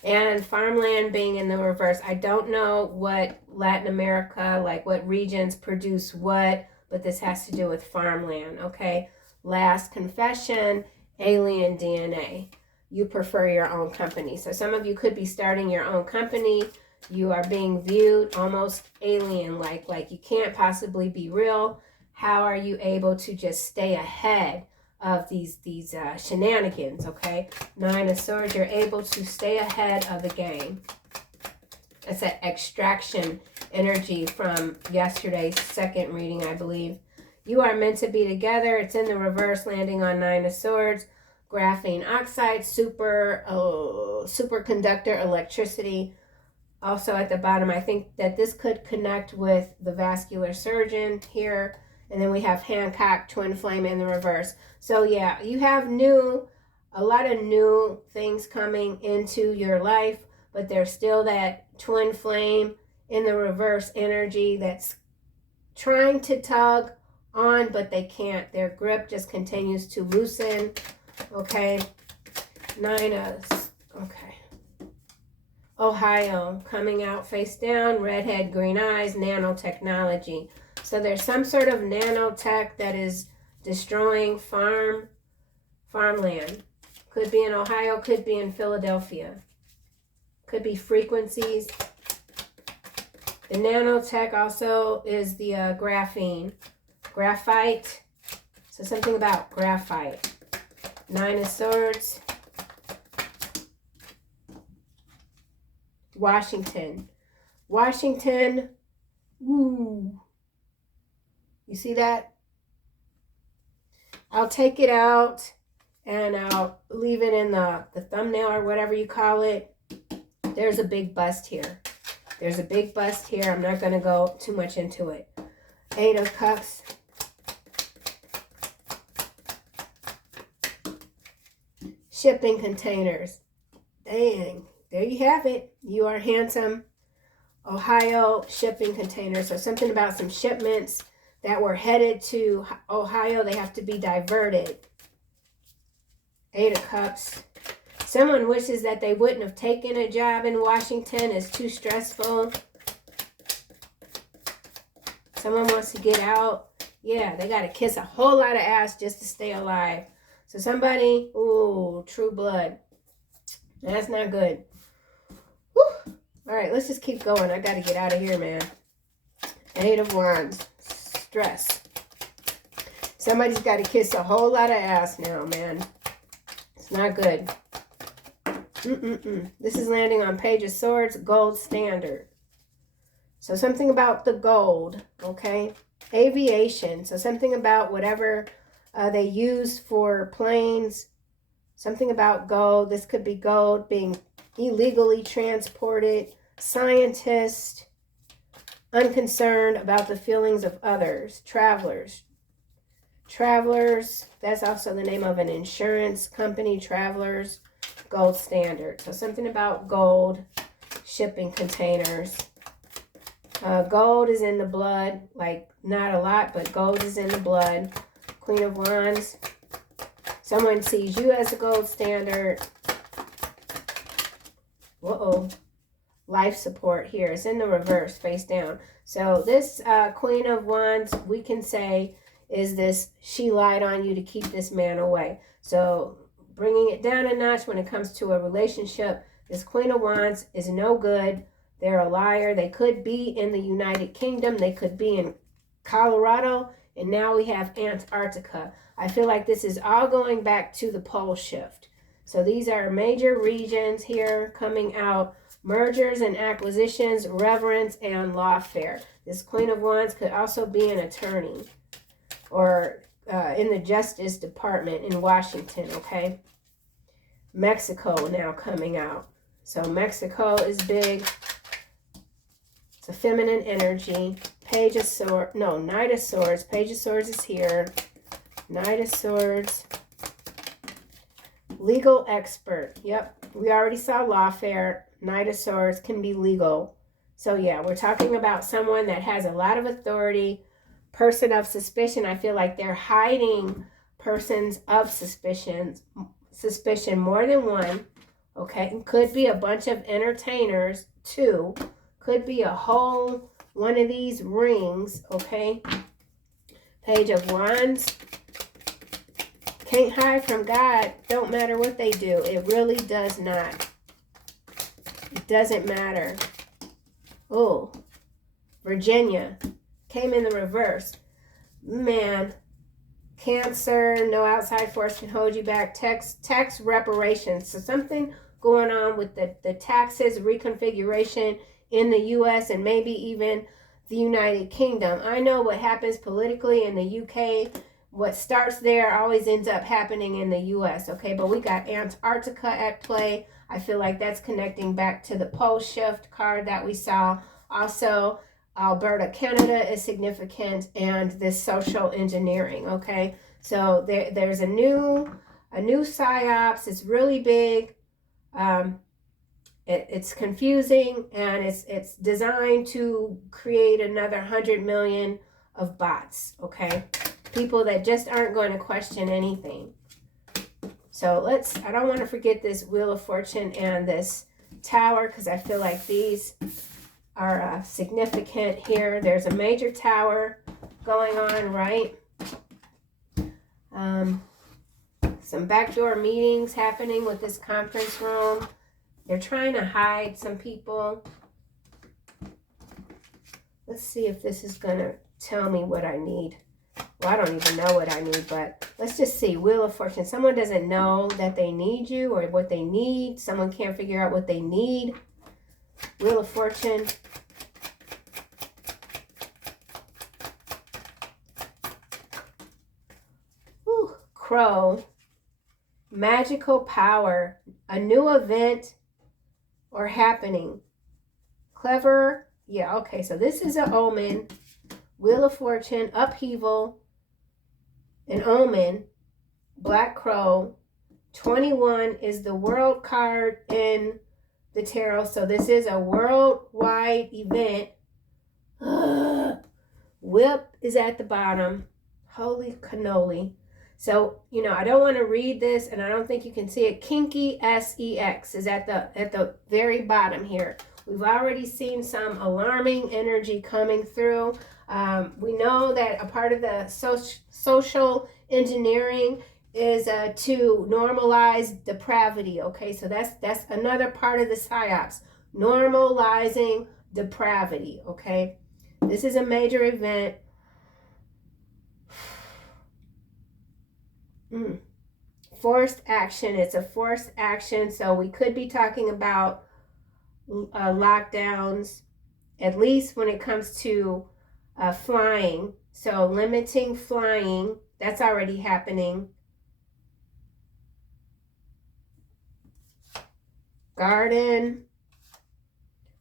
and farmland being in the reverse. I don't know what Latin America, like what regions produce what, but this has to do with farmland, okay? Last confession, alien DNA. You prefer your own company. So some of you could be starting your own company. You are being viewed almost alien-like you can't possibly be real. How are you able to just stay ahead of these shenanigans, okay? 9 of Swords, you're able to stay ahead of the game. It's that extraction energy from yesterday's second reading, I believe. You are meant to be together. It's in the reverse, landing on 9 of Swords. Graphene oxide, superconductor, electricity. Also at the bottom, I think that this could connect with the vascular surgeon here. And then we have Hancock, twin flame in the reverse. So yeah, you have a lot of new things coming into your life, but there's still that twin flame in the reverse energy that's trying to tug on, but they can't. Their grip just continues to loosen. Okay. 9 of, okay. Ohio, coming out face down, redhead, green eyes, nanotechnology. So there's some sort of nanotech that is destroying farmland. Could be in Ohio, could be in Philadelphia. Could be frequencies. The nanotech also is the graphene. Graphite. So something about graphite. 9 of Swords. Washington. Washington. Ooh. You see that? I'll take it out and I'll leave it in the thumbnail or whatever you call it. There's a big bust here. There's a big bust here. I'm not going to go too much into it. 8 of Cups. Shipping containers. Dang. There you have it. You are handsome. Ohio shipping containers. So something about some shipments that were headed to Ohio. They have to be diverted. 8 of Cups. Someone wishes that they wouldn't have taken a job in Washington. It's too stressful. Someone wants to get out. Yeah, they got to kiss a whole lot of ass just to stay alive. So somebody, ooh, true blood. That's not good. Whew. All right, let's just keep going. I got to get out of here, man. 8 of Wands. Stress. Somebody's got to kiss a whole lot of ass now, man. It's not good. This is landing on Page of Swords, gold standard. So something about the gold, okay? Aviation. So something about whatever they use for planes. Something about gold. This could be gold being illegally transported. Scientist. unconcerned about the feelings of others. Travelers. Travelers, that's also the name of an insurance company. Travelers, gold standard. So something about gold, shipping containers. Gold is in the blood, like not a lot, but gold is in the blood. Queen of Wands. Someone sees you as a gold standard. Uh-oh. Life support here. It's in the reverse, face down. So this Queen of Wands, we can say, is this, she lied on you to keep this man away. So bringing it down a notch when it comes to a relationship, this Queen of Wands is no good. They're a liar. They could be in the United Kingdom. They could be in Colorado. And now we have Antarctica. I feel like this is all going back to the pole shift. So these are major regions here coming out. Mergers and acquisitions, reverence, and lawfare. This Queen of Wands could also be an attorney or in the Justice Department in Washington, okay? Mexico now coming out. So Mexico is big. It's a feminine energy. Page of Swords, no, Knight of Swords. Page of Swords is here. Knight of Swords. Legal expert. Yep, we already saw lawfare. Knight of Swords can be legal. So yeah, we're talking about someone that has a lot of authority. Person of suspicion. I feel like they're hiding persons of suspicion more than one. Okay, it could be a bunch of entertainers, two. Could be a whole one of these rings, okay? Page of Wands. Can't hide from God. Don't matter what they do. It really does not. It doesn't matter. Oh, Virginia. Came in the reverse. Man. Cancer. No outside force can hold you back. Tax reparations. So something going on with the taxes reconfiguration in the U.S. and maybe even the United Kingdom. I know what happens politically in the U.K. What starts there always ends up happening in the U.S., okay? But we got Antarctica at play. I feel like that's connecting back to the pole shift card that we saw. Also, Alberta, Canada is significant, and this social engineering, okay? So there's a new psyops. It's really big. It's confusing, and it's designed to create another 100 million of bots, okay? People that just aren't going to question anything. So I don't want to forget this Wheel of Fortune and this Tower, because I feel like these are significant here. There's a major tower going on, right? Some backdoor meetings happening with this conference room. They're trying to hide some people. Let's see if this is going to tell me what I need. Well, I don't even know what I need, but let's just see. Wheel of Fortune. Someone doesn't know that they need you or what they need. Someone can't figure out what they need. Wheel of Fortune. Ooh, Crow. Magical power. A new event or happening. Clever. Yeah, okay. So this is an omen. Wheel of Fortune. Upheaval. An omen. Black Crow. 21 is the world card in the tarot. So this is a worldwide event. Whip is at the bottom. Holy cannoli. So, you know, I don't want to read this, and I don't think you can see it. Kinky SEX is at the very bottom here. We've already seen some alarming energy coming through. We know that a part of the social engineering is to normalize depravity. Okay, so that's another part of the psyops, normalizing depravity. Okay, this is a major event. Forced action. It's a forced action, so we could be talking about lockdowns, at least when it comes to flying. So limiting flying, that's already happening. Garden,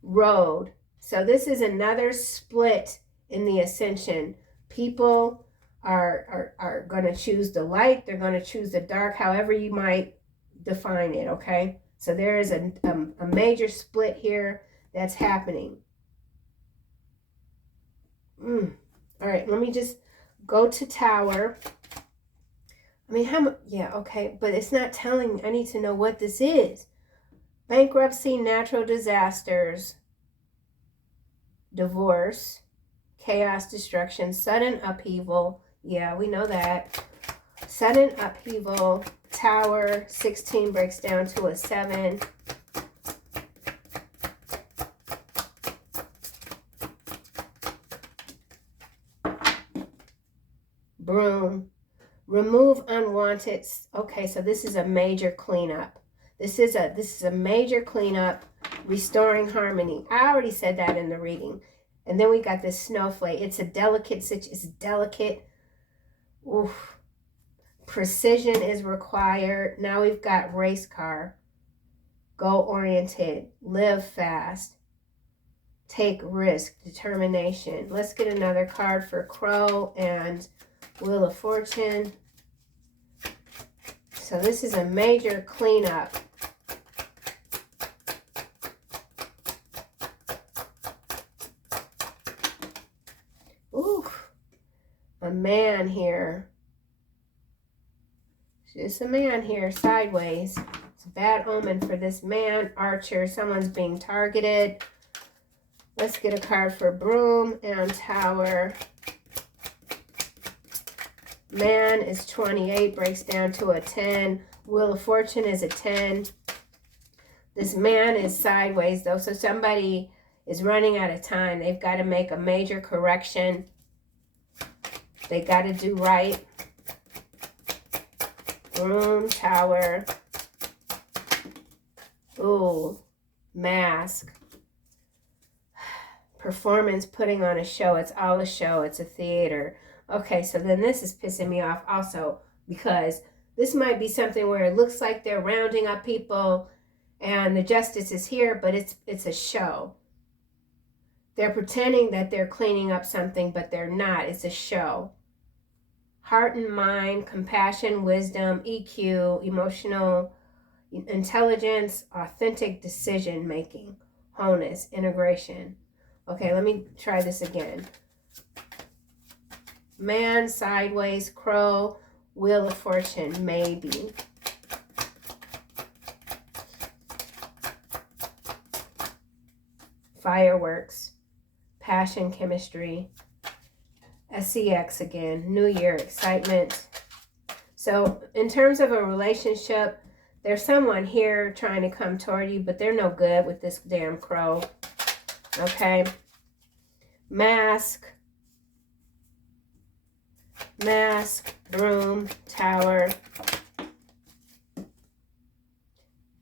road. So this is another split in the ascension. People are going to choose the light. They're going to choose the dark, however you might define it, okay? So there is a major split here that's happening. All right, let me just go to Tower. I mean, how much? Yeah, okay, but it's not telling. I need to know what this is. Bankruptcy, natural disasters, divorce, chaos, destruction, sudden upheaval. Yeah, we know that. Sudden upheaval. Tower, 16 breaks down to a 7. Broom. Remove unwanted. Okay, so this is a major cleanup. This is a major cleanup, restoring harmony. I already said that in the reading. And then we got this snowflake. It's a delicate situation. It's delicate. Oof. Precision is required. Now we've got race car. Goal oriented. Live fast. Take risk. Determination. Let's get another card for Crow and Wheel of Fortune. So this is a major cleanup. Ooh, a man here. Just a man here, sideways. It's a bad omen for this man. Archer, someone's being targeted. Let's get a card for Broom and Tower. Man is 28, breaks down to a 10. Wheel of Fortune is a 10. This man is sideways, though, so somebody is running out of time. They've got to make a major correction. They got to do right. Broom, Tower. Ooh, Mask. Performance, putting on a show. It's all a show. It's a theater. Okay, so then this is pissing me off also, because this might be something where it looks like they're rounding up people and the justice is here, but it's a show. They're pretending that they're cleaning up something, but they're not. It's a show. Heart and mind, compassion, wisdom, EQ, emotional intelligence, authentic decision making, wholeness, integration. Okay, let me try this again. Man, sideways, Crow, Wheel of Fortune, maybe. Fireworks, passion, chemistry, SEX again, New Year, excitement. So in terms of a relationship, there's someone here trying to come toward you, but they're no good with this damn Crow. Okay. Mask, Broom, Tower.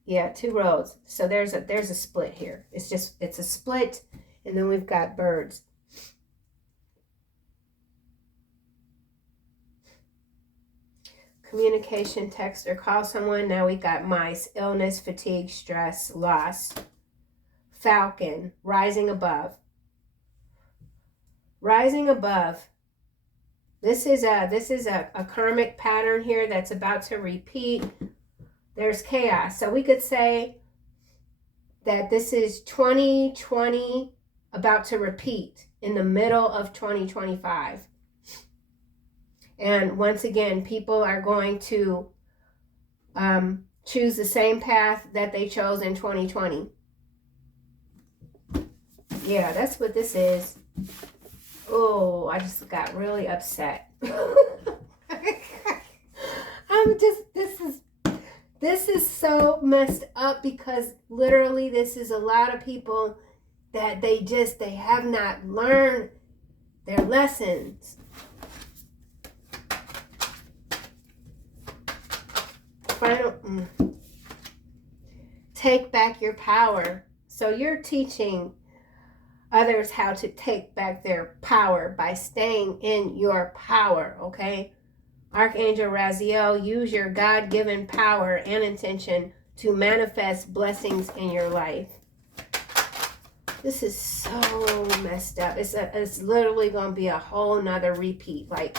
Yeah, 2 roads. So there's a split here. It's a split, and then we've got birds. Communication, text or call someone. Now we got mice, illness, fatigue, stress, loss. Falcon, rising above. Rising above. This is a karmic pattern here that's about to repeat. There's chaos. So we could say that this is 2020 about to repeat in the middle of 2025. And once again, people are going to choose the same path that they chose in 2020. Yeah, that's what this is. Oh, I just got really upset. This is so messed up, because literally this is a lot of people that they have not learned their lessons. Take back your power. So you're teaching others how to take back their power by staying in your power, okay? Archangel Raziel, use your God-given power and intention to manifest blessings in your life. This is so messed up. It's literally going to be a whole nother repeat. Like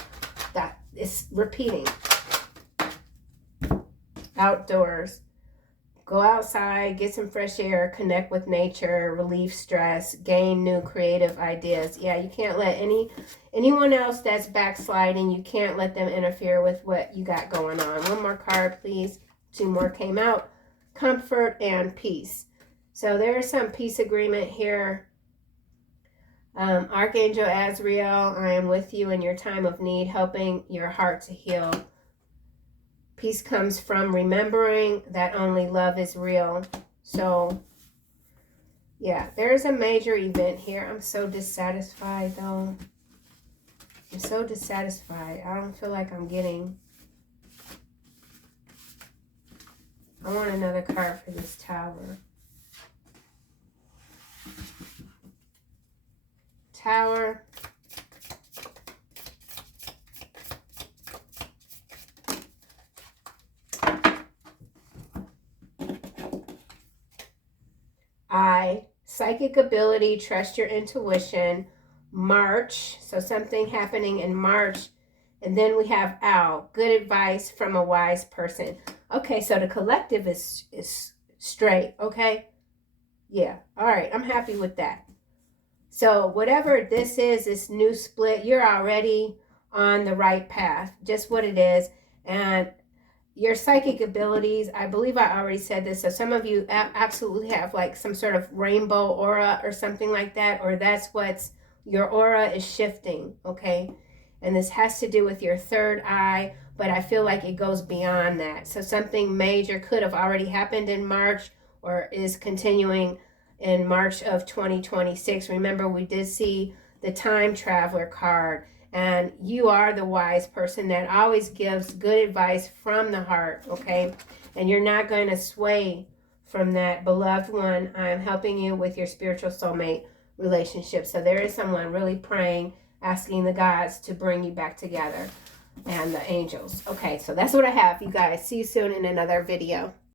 that. It's repeating. Outdoors. Go outside, get some fresh air, connect with nature, relieve stress, gain new creative ideas. Yeah, you can't let anyone else that's backsliding, you can't let them interfere with what you got going on. One more card, please. 2 more came out. Comfort and peace. So there's some peace agreement here. Archangel Azrael, I am with you in your time of need, helping your heart to heal. Peace comes from remembering that only love is real. So, yeah, there's a major event here. I'm so dissatisfied, though. I'm so dissatisfied. I don't feel like I'm getting... I want another card for this Tower. Tower. Psychic ability, trust your intuition. March, so something happening in March. And then we have Owl, good advice from a wise person. Okay, so the collective is straight, okay? Yeah, all right, I'm happy with that. So whatever this is, this new split, you're already on the right path, just what it is. And your psychic abilities, I believe I already said this, so some of you absolutely have like some sort of rainbow aura or something like that, or that's what's, your aura is shifting, okay? And this has to do with your third eye, but I feel like it goes beyond that. So something major could have already happened in March or is continuing in March of 2026. Remember, we did see the time traveler card. And you are the wise person that always gives good advice from the heart, okay? And you're not going to sway from that. Beloved one, I am helping you with your spiritual soulmate relationship. So there is someone really praying, asking the gods to bring you back together, and the angels. Okay, so that's what I have, you guys. See you soon in another video.